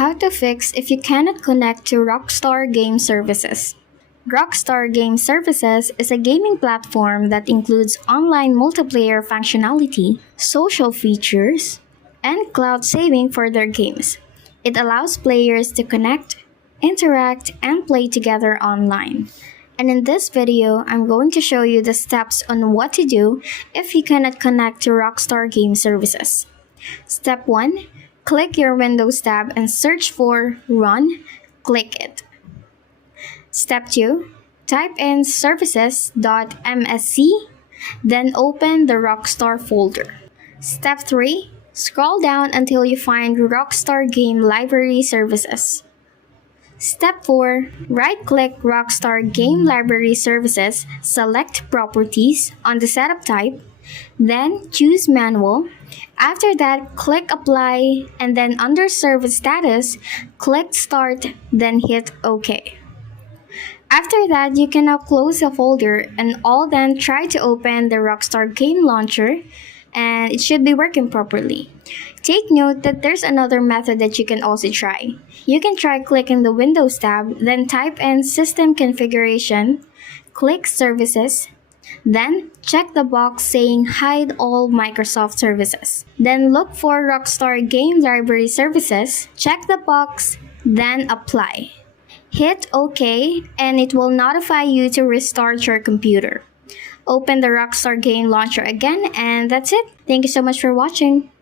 How to fix if you cannot connect to Rockstar Game Services. Rockstar Game Services is a gaming platform that includes online multiplayer functionality, social features, and cloud saving for their games. It allows players to connect, interact, and play together online. And in this video, I'm going to show you the steps on what to do if you cannot connect to Rockstar Game Services. Step 1. Click your Windows tab and search for Run. Click it. Step 2. Type in services.msc, then open the Rockstar folder. Step 3. Scroll down until you find Rockstar Game Library Services. Step 4. Right-click Rockstar Game Library Services, select Properties on the setup type, then choose Manual. After that, click Apply, and then under Service Status, click Start, then hit OK. After that, you can now close the folder and then try to open the Rockstar Game Launcher, and it should be working properly. Take note that there's another method that you can also try. You can try clicking the Windows tab, then type in System Configuration, click Services, then check the box saying Hide All Microsoft Services. Then look for Rockstar Game Library Services, check the box, then Apply. Hit OK, and it will notify you to restart your computer. Open the Rockstar Game Launcher again, and that's it. Thank you so much for watching.